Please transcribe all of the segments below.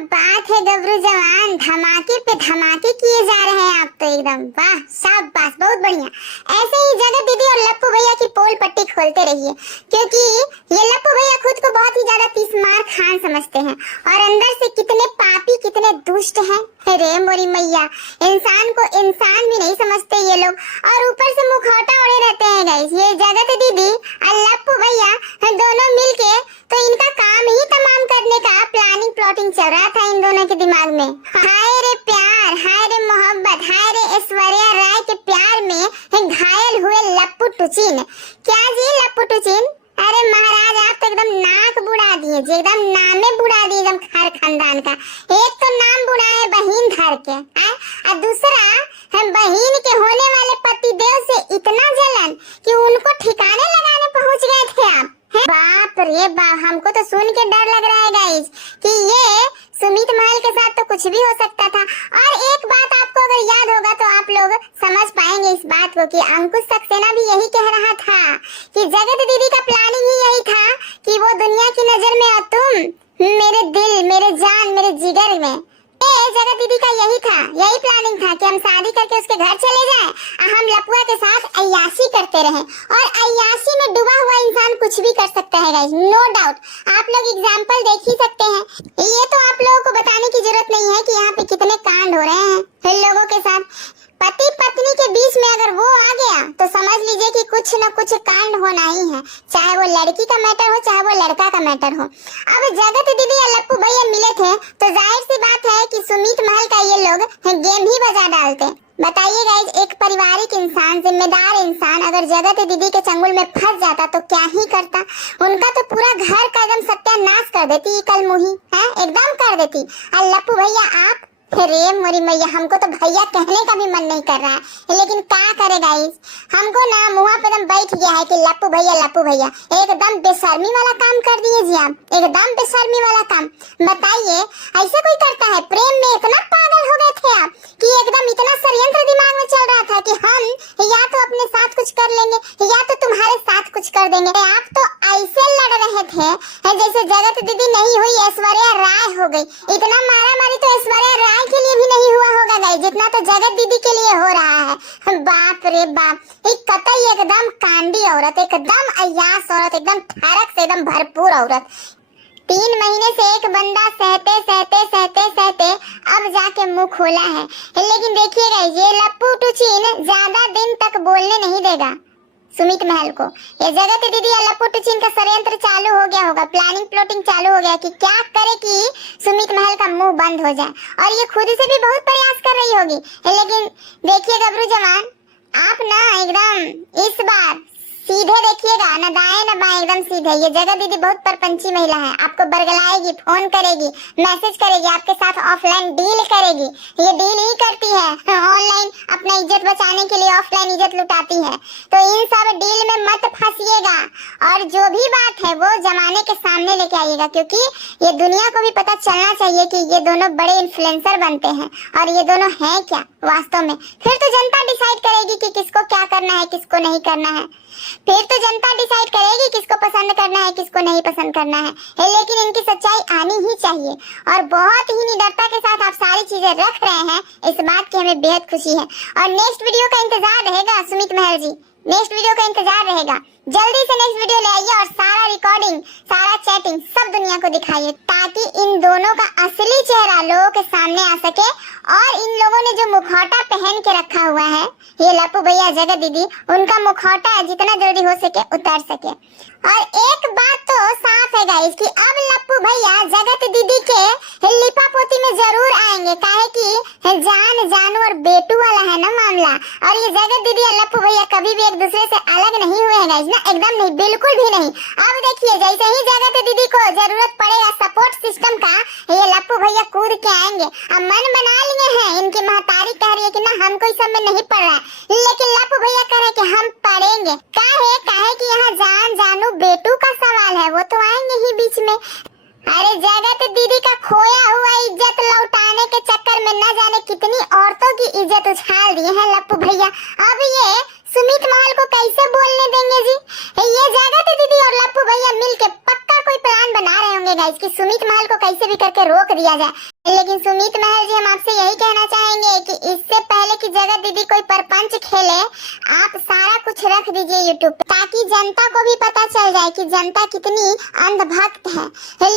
बात है गबरू जवान, धमाके पे धमाके किए जा रहे हैं आप तो एकदम। वाह शाबाश, बहुत बढ़िया। ऐसे ही जगत दीदी और लप्पू भैया की पोल पट्टी खोलते रहिए, क्योंकि ये लप्पू भैया खुद को बहुत ही ज्यादा तीसमार खान समझते हैं और अंदर से कितने पापी कितने दुष्ट हैं। अरे मोरी मैया, इंसान को इंसान भी नहीं समझते ये लोग, और ऊपर से मुखौटा ओढ़े रहते हैं गाइस। ये जगत दीदी और लप्पू भैया दोनों मिलके तो इनका काम ही तमाम करने का प्लानिंग प्लॉटिंग चल रहा था इन दोनों के दिमाग में। हाय रे प्यार, हाय रे मोहब्बत, हाय रे ऐश्वर्या राय के प्यार में घायल हुए लप्पू टुचिन। क्या जी लप्पू टुचिन, अरे महाराज आप तो एकदम नाक बुढ़ा दिए जी, एकदम नामे बुढ़ा दिए एकदम हर खानदान का। एक तो नाम बुढ़ा है बहिन धर के, और दूसरा हम बहिन के होने वाले पतिदेव से इतना जलन कि उनको ठिकाने लगाने पहुंच गए थे आप। बाप रे बाप, हमको तो सुन के डर लग रहा है गाइस कि ये सुमित महल के साथ तो कुछ भी हो सकता था। और एक बात आपको अगर याद होगा तो आप लोग समझ पाएंगे इस बात को कि अंकुश सक्सेना भी यही कह रहा था कि जगत दीदी का प्लानिंग ही यही था कि वो दुनिया की नजर में और तुम मेरे दिल, मेरे जान, मेरे जिगर में। जगत दीदी का यही था, यही प्लानिंग था कि हम शादी करके उसके घर चले जाएं और हम लपुआ के साथ अय्याशी करते रहें। और अय्याशी में डूबा हुआ इंसान कुछ भी कर सकता है गाइस, नो डाउट। आप लोग एग्जांपल देख ही सकते हैं। ये तो आप लोगों को बताने की जरूरत नहीं है कि यहाँ पे कितने कांड हो रहे हैं इन लोगों के साथ। पति पत्नी के बीच में अगर वो आ गया तो समझ लीजिए कि कुछ न कुछ कांड होना ही है, चाहे वो लड़की का मैटर हो चाहे वो लड़का का मैटर हो। अब जगत दीदी और लप्पू भैया मिले थे तो जाहिर सी बात है कि सुमित महल का ये लोग गेम ही बजा डालते। बताइए गाइस, एक पारिवारिक इंसान, जिम्मेदार इंसान अगर जगत दीदी के चंगुल में फंस जाता तो क्या ही करता। उनका तो पूरा घर का एकदम सत्यानाश कर देती कल मुही है, एकदम कर देती। और लप्पू भैया आप, अरे मोरी मैया, हमको तो भैया कहने का भी मन नहीं कर रहा है, लेकिन क्या करे गाइस, हमको ना मुंह पे एकदम बैठ गया है कि लप्पू भैया एकदम बेशर्मी वाला काम कर दिए जी आप, एकदम बेशर्मी वाला काम। बताइए ऐसे कोई करता है? प्रेम में इतना पागल हो गए थे आप कि एकदम इतना षड्यंत्र दिमाग में चल रहा था कि हम या तो अपने साथ कुछ कर लेंगे या तो तुम्हारे साथ कुछ कर देंगे। आप तो ऐसे लड़ रहे थे जैसे जगत दीदी नहीं हुई ऐश्वर्या राय हो गई। इतना मारा मारी तो ऐश्वर्या राय के लिए भी नहीं हुआ होगा गाइस जितना तो जगत दीदी के लिए हो रहा है। बाप रे बाप, एक कतई एकदम कांडी औरत, एकदम अय्याश औरत, एकदम ठरक से एकदम भरपूर औरत। 3 महीने से एक बंदा सहते सहते सहते सहते अब जाके मुंह खोला है। लेकिन देखिए गाइस, ये लप्पू टुचिन ज्यादा दिन तक बोलने नहीं देगा सुमित महल को। ये जगत दीदी और लप्पू टुचिन का षड्यंत्र चालू हो गया होगा, प्लानिंग प्लॉटिंग चालू हो गया कि क्या करे कि सुमित महल का मुंह बंद हो जाए। और ये खुद से भी बहुत प्रयास कर रही होगी। लेकिन देखिए गबरू जवान, आप ना एकदम इस बार सीधे देखिएगा, न दाएं न बाएं, एकदम सीधे। ये जगत दीदी बहुत परपंची महिला है, आपको बरगलाएगी, फोन करेगी, मैसेज करेगी, आपके साथ ऑफलाइन डील करेगी। ये डील ही करती है, ऑनलाइन अपना इज्जत बचाने के लिए ऑफलाइन इज्जत लुटाती है। तो इन सब डील में मत फंसिएगा और जो भी बात है वो जमाने के सामने लेके आइएगा, क्योंकि ये दुनिया को भी पता चलना चाहिए कि ये दोनों बड़े इन्फ्लुएंसर बनते हैं और ये दोनों हैं क्या वास्तव में। फिर तो जनता डिसाइड करेगी कि किसको क्या करना है किसको नहीं करना है। फिर तो जनता डिसाइड करेगी किसको पसंद करना है किसको नहीं पसंद करना है। लेकिन इनकी सच्चाई आनी ही चाहिए और बहुत ही निडरता के साथ आप सारी चीजें रख रहे हैं, इस बात की हमें बेहद खुशी है। और नेक्स्ट वीडियो का इंतजार रहेगा सुमित महल जी, नेक्स्ट वीडियो का इंतजार रहेगा। जल्दी से नेक्स्ट वीडियो ले आइए और सारा रिकॉर्डिंग, सारा चैटिंग सब दुनिया को दिखाइए, ताकि इन दोनों का असली चेहरा लोगों के सामने आ सके। और इन लोगों ने जो मुखौटा पहन के रखा हुआ है, ये लप्पू भैया जगत दीदी, उनका मुखौटा जितना जल्दी हो सके उतार सके। और एक बात तो साफ है गाइस कि अब लप्पू भैया जगत दीदी के लिपापोती में जरूर आएंगे, काहे कि जान जानू और बेटू वाला है ना मामला। और ये जगत दीदी और लप्पू भैया कभी भी एक दूसरे से अलग नहीं हुए हैं गाइस ना, एकदम नहीं, बिल्कुल भी नहीं। अब देखिए जैसे ही जगत दीदी को जरूरत पड़ेगा सपोर्ट सिस्टम का, ये लप्पू भैया कूद के आएंगे। अब मन बना लिए हैं, इनकी महतारी कह रही है कि ना हमको इस सब में नहीं पड़ रहा है, लेकिन लप्पू भैया कह रहे हैं कि हम पढ़ेंगे। काहे कि यहाँ जान जानू बेटू का सवाल है, वो तो आएंगे ही बीच में। अरे जगत दीदी का खोया हुआ इज्जत लौटाने के चक्कर में न जाने कितनी औरतों की इज्जत उछाल दी है लप्पू भैया। अब ये सुमित महल को कैसे बोलने देंगे जी? ये जगत दीदी और लप्पू भैया मिलके पक्का कोई प्लान बना रहे होंगे गाइस, गाइस कि सुमित महल को कैसे भी करके रोक दिया जाए। लेकिन सुमित महल जी, हम आपसे यही कहना चाहेंगे कि इससे पहले कि जगत दीदी कोई परपंच खेले, आप सारा कुछ रख दीजिए यूट्यूब पे, ताकि जनता को भी पता चल जाए कि जनता कितनी अंधभक्त है।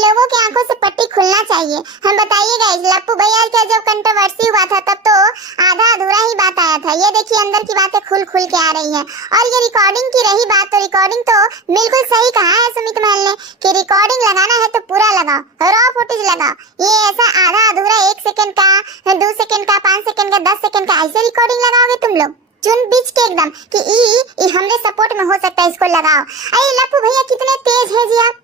लोगों की आंखों से पट्टी खुलना चाहिए। हम बताइए गाइस, लप्पू भैया का जब कंट्रोवर्सी हुआ था तब तो आधा अधूरा ही बात आया था। ये देखिए अंदर की बातें खुल खुल के आ रही है। और ये रिकॉर्डिंग की रही बात, तो रिकॉर्डिंग तो बिल्कुल सही कहा है सुमित महल ने कि रिकॉर्डिंग लगाना है तो पूरा लगाओ, रॉ फुटेज लगाओ। ये ऐसा आधा अधूरा 1 सेकंड का, 2 सेकंड का, 5 सेकंड का, 10 सेकंड का ऐसे रिकॉर्डिंग लगाओगे तुम लोग चुन बीच के एकदम कि ई हमरे सपोर्ट में हो सकता है, इसको लगाओ। अरे लप्पू भैया कितने तेज है जी आप।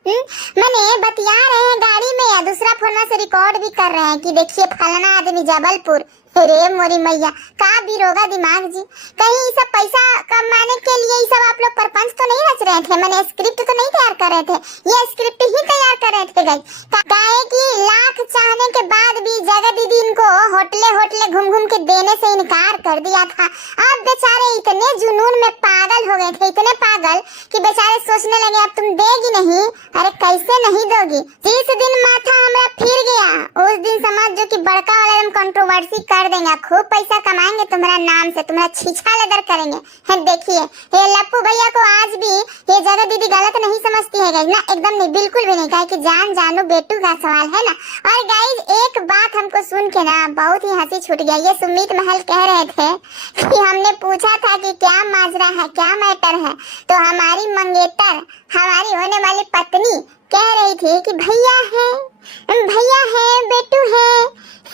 मैंने बतिया रहे हैं गाड़ी में या दूसरा फोन से रिकॉर्ड भी कर रहे हैं कि देखिए फलाना आदमी जबलपुर। अरे मोरी मैया, का बिरोगा दिमाग जी। कहीं ये सब पैसा कमाने के लिए ये सब आप लोग परपंच तो नहीं रच रहे थे, मैंने स्क्रिप्ट तो नहीं तैयार कर रहे थे, ये स्क्रिप्ट ही तैयार कर रहे थे गाइस। काहे कि लाख चाहने के बाद भी जगत दीदी इनको होटले होटले घूम घूम के देने से इनकार कर दिया था। अब बेचारे इतने जुनून में पागल हो गए थे, इतने पागल कि बेचारे सोचने लगे अब तुम देगी नहीं। अरे कैसे नहीं दोगी? जिस दिन माथा हमारा फिर गया उस दिन समझ जो कि बड़का वाला हम कंट्रोवर्सी कर देंगे, खूब पैसा कमाएंगे तुम्हारा नाम से, तुम्हारा छीछा लेदर करेंगे। है देखिए ये लप्पू भैया को आज भी ये जगत दीदी गलत नहीं समझती है गाइस ना, एकदम नहीं, बिल्कुल भी नहीं। कि जान जानू बेटू का सवाल है ना। और गाइस एक बात हमको सुन के ना बहुत ही हंसी छूट गया। ये सुमित महल कह रहे थे कि हमने पूछा था कि क्या माजरा है, क्या मैटर है, तो हमारी मंगेतर, हमारी होने वाली पत्नी कह रही थी कि भैया है बेटू है।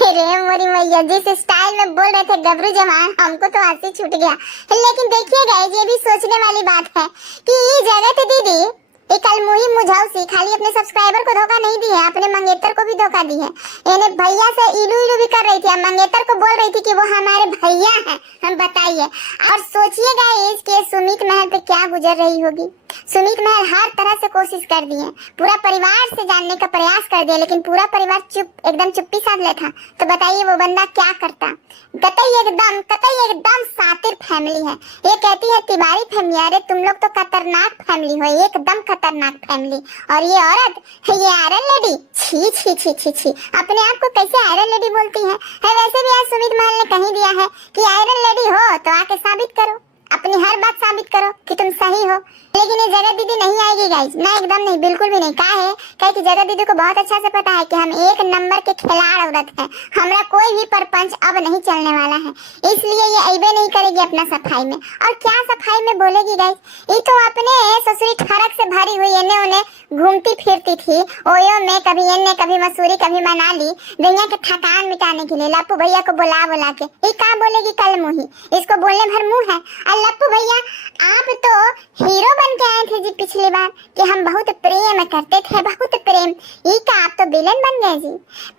अरे मोरी मैया, जिस स्टाइल में बोल रहे थे गबरू जवान, हमको तो हंसी छूट गया। लेकिन देखिए गाइस, ये भी सोचने वाली बात है कि जगत दीदी एक अलमुही मुझौसी खाली अपने सब्सक्राइबर को धोखा नहीं दी है, अपने मंगेतर को भी धोखा दी है। इन्हें भैया से इलू इलू भी कर रही थी, मंगेतर को बोल रही थी कि वो हमारे भैया हैं। हम बताइए और सोचिए गाइस कि सुमित महल पे क्या गुजर रही होगी। सुमित महल हर तरह से कोशिश कर दी है, पूरा परिवार से जानने का प्रयास कर दिया, लेकिन पूरा परिवार एकदम चुप्पी साध लेता। तो बताइए वो बंदा क्या करता। कतई एकदम सातिर फैमिली है। ये कहती है तिवारी फैमिली, अरे तुम लोग तो खतरनाक फैमिली हो, एकदम खतरनाक फैमिली। और ये औरत, ये आयरन लेडी, छी छी छी छी छी, अपने आप को कैसे आयरन लेडी बोलती है। वैसे भी आज सुमित महल ने कहीं दिया है कि आयरन लेडी हो तो आके साबित करो, अपनी हर बात साबित करो कि तुम सही हो। लेकिन ये जगत दीदी नहीं आएगी गाइस ना, एकदम नहीं, बिल्कुल भी नहीं। क्या है कि जगत दीदी को बहुत अच्छा से पता है कि हम एक नंबर के खिलाड़ औरत है, हमारा कोई भी परपंच अब नहीं चलने वाला है, इसलिए ये ऐबे नहीं करेगी अपना सफाई में। और क्या सफाई में बोलेगी गाइस, ये तो अपने ससुरी ठरक से भरी हुई एने ओने घूमती फिरती थी ओयो में, कभी एने कभी मसूरी कभी मनाली, दुनिया के थकान मिटाने के लिए लप्पू भैया को बुला के ये क्या बोलेगी कल मुही, इसको बोलने भर मुंह है। और लप्पू भैया आप तो हीरो बन के आए थे जी पिछली बार कि हम बहुत प्रेम करते थे, बहुत प्रेम, ये का आप तो विलेन बन गए जी।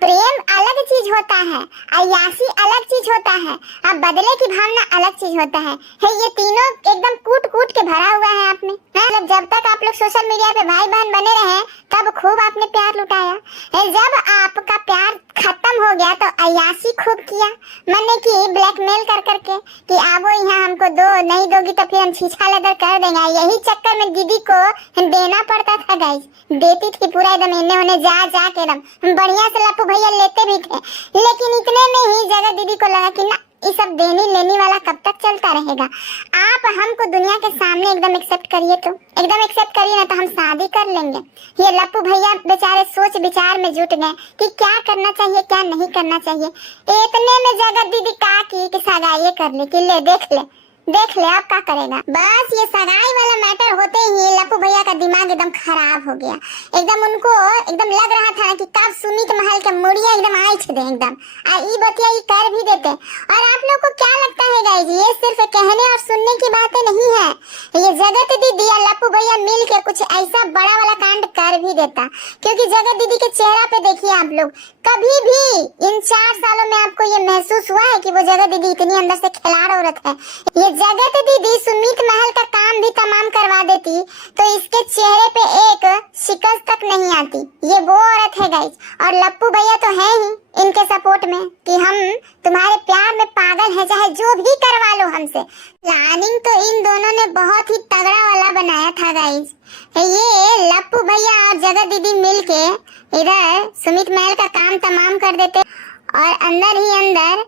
प्रेम अलग चीज होता है, अय्यासी अलग चीज होता है, अब बदले की भावना अलग चीज होता है। ये तीनों एकदम कूट कूट के भरा हुआ है आपने। मतलब जब तक आप लोग सोशल मीडिया पे भाई बहन बने रहे तब खूब आपने प्यार लुटाया, जब आपका प्यार खत्म हो गया तो अय्यासी खूब किया, मैंने की ब्लैकमेल कर करके कि आवो यहाँ हमको दो, नहीं दोगी तो फिर हम छीछा लेदर कर देंगे। यही चक्कर में दीदी को देना पड़ता था गाइस, देती थी पूरा एकदम इन्हें उन्हें जा के एकदम बढ़िया से लप्पू भैया लेते भी थे। लेकिन इतने में ही जगत दीदी को लगा कि ना ये सब देनी लेनी वाला कब तक चलता रहेगा, आप हमको दुनिया के सामने एकदम एक्सेप्ट करिए, तो एकदम एक्सेप्ट करिए ना तो हम शादी कर लेंगे। ये लप्पू भैया बेचारे सोच विचार में जुट गए कि क्या करना चाहिए क्या नहीं करना चाहिए। इतने में जगत दीदी का की कि सगाई कर ले कि ले देख ले आप क्या करेगा। बस ये सगाई वाला मैटर होते ही लप्पू भैया का दिमाग एकदम खराब हो गया, एकदम उनको एकदम लग रहा था ना कि कब सुमित महल के मुड़िया एकदम आइछ दे एकदम ई बतिया ई कर भी देते। और आप लोग को क्या लगता है गाइस, ये सिर्फ कहने और सुनने की बातें नहीं है, ये जगत दीदी और लप्पू भैया मिल के कुछ ऐसा बड़ा वाला कांड कर भी देता। क्योंकि जगत दीदी के चेहरा पे देखिए आप लोग, कभी भी इन 4 सालों में आपको ये महसूस हुआ है कि वो जगत दीदी इतनी अंदर से खिलाड़ औरत है। ये जगत दीदी सुमित महल का काम भी तमाम करवा देती तो इसके चेहरे पे एक शिकस्त तक नहीं आती। ये वो औरत है गाइस, और लप्पू भैया तो है ही इनके सपोर्ट में कि हम तुम्हारे प्यार में पागल हैं, चाहे जो भी करवा लो हमसे। प्लानिंग तो इन दोनों ने बहुत ही तगड़ा वाला बनाया था गाइस। ये लप्पू भैया और जगत दीदी मिलके इधर सुमित महल का काम तमाम कर देते और अंदर ही अंदर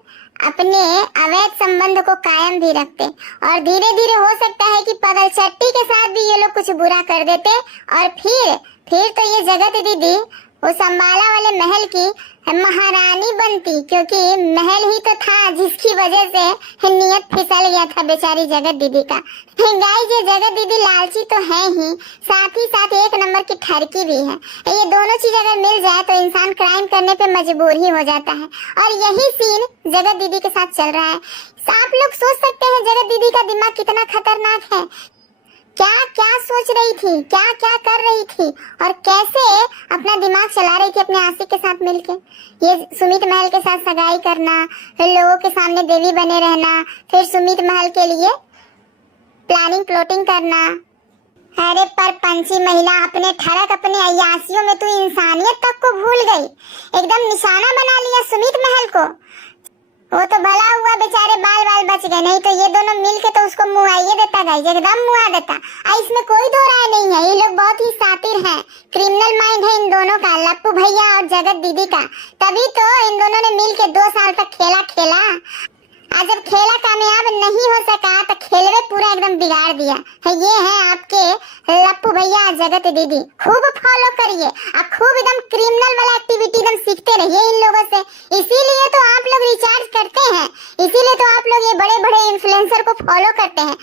अपने अवैध संबंध को कायम भी रखते और धीरे धीरे हो सकता है कि पगल चट्टी के साथ भी ये लोग कुछ बुरा कर देते और फिर तो ये जगत दीदी उस अंबाला वाले महल की महारानी बनती, क्योंकि महल ही तो था जिसकी वजह से नियत फिसल गया था बेचारी जगत दीदी का। गाइस ये जगत दीदी लालची तो है ही, साथ ही साथ एक नंबर की ठरकी भी है। ये दोनों चीज अगर मिल जाए तो इंसान क्राइम करने पे मजबूर ही हो जाता है और यही सीन जगत दीदी के साथ चल रहा है। आप लोग सोच सकते हैं जगत दीदी का दिमाग कितना खतरनाक है, क्या क्या सोच रही थी, क्या क्या कर रही थी और कैसे अपना दिमाग चला रही थी अपने आशिक के साथ मिलके। ये सुमित महल के साथ सगाई करना, फिर लोगों के सामने देवी बने रहना, फिर सुमित महल के लिए प्लानिंग प्लॉटिंग करना। अरे पर पंछी महिला अपने ठरक अपने अय्यासियों में तू इंसानियत तक को भूल गई, एकदम निशाना बना लिया सुमित महल को। वो तो भला हुआ बेचारे बाल बाल बच गए, नहीं तो ये दोनों मिलके तो उसको मुआइए देता गाइस, एकदम मुआ देता। इसमें कोई दो राय नहीं है, ये लोग बहुत ही शातिर हैं, क्रिमिनल माइंड है इन दोनों का, लप्पू भैया और जगत दीदी का। तभी तो इन दोनों ने मिलके 2 साल तक खेला आज जब खेला कामयाब नहीं हो सका तो खेलवे पूरा एकदम बिगाड़ दिया। ये है आपके लप्पू भैया जगत दीदी, खूब फॉलो करिए और खूब एकदम क्रिमिनल वाला एक्टिविटी एकदम सीखते रहिए इन लोगों से। इसीलिए तो आप लोग रिचार्ज करते हैं, इसीलिए तो आप लोग ये बड़े बड़े इन्फ्लुएंसर को फॉलो करते हैं।